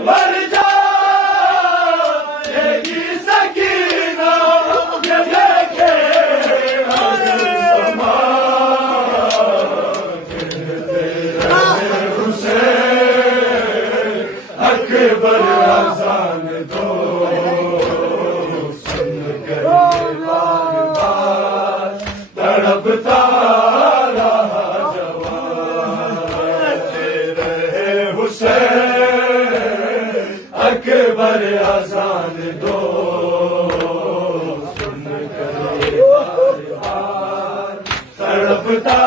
مر جائے گی سکینہ یہ دیکھے اگر سما کہتے رہے حسین اکبر اذان دو سن کر بار بار تڑپتا رہا جوان کہتے رہے حسین اکبر اذان دو سن کر بار بار تڑپتا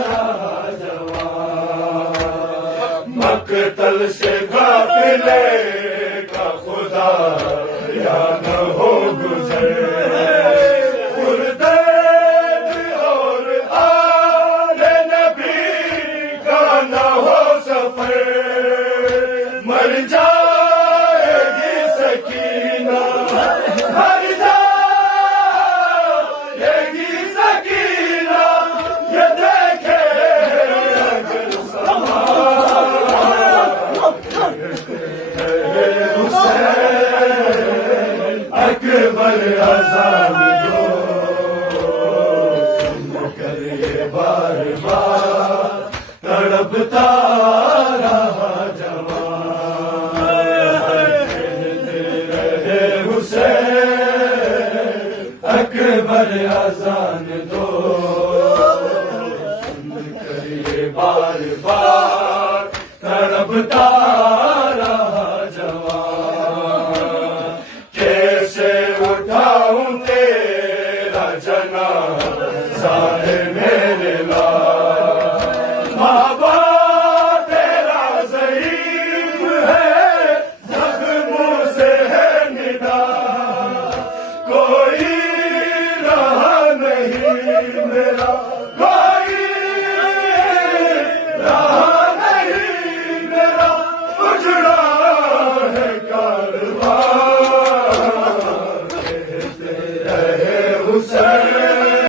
رہا جوان مقتل سے غافلے کا خدا یا نہ ہو گزر پردرد اور آل نبی کا نہ ہو سفر مر جائے گی سکینہ مر جائے گی سکینہ یہ دیکھے اگر سما حسین اکبر اذان دو سن کر یہ بار بار تڑپتا رہا جوان کہتے رہے حسین اکبر اذان دو سن کر یہ بار بار تڑپتا رہا جوان کیسے اٹھاؤں تیرا جنازہ ہے میرے لال ماں باپ تیرا ضعیف ہے زخموں سے ہے ندا کوئی رہا نہیں میرا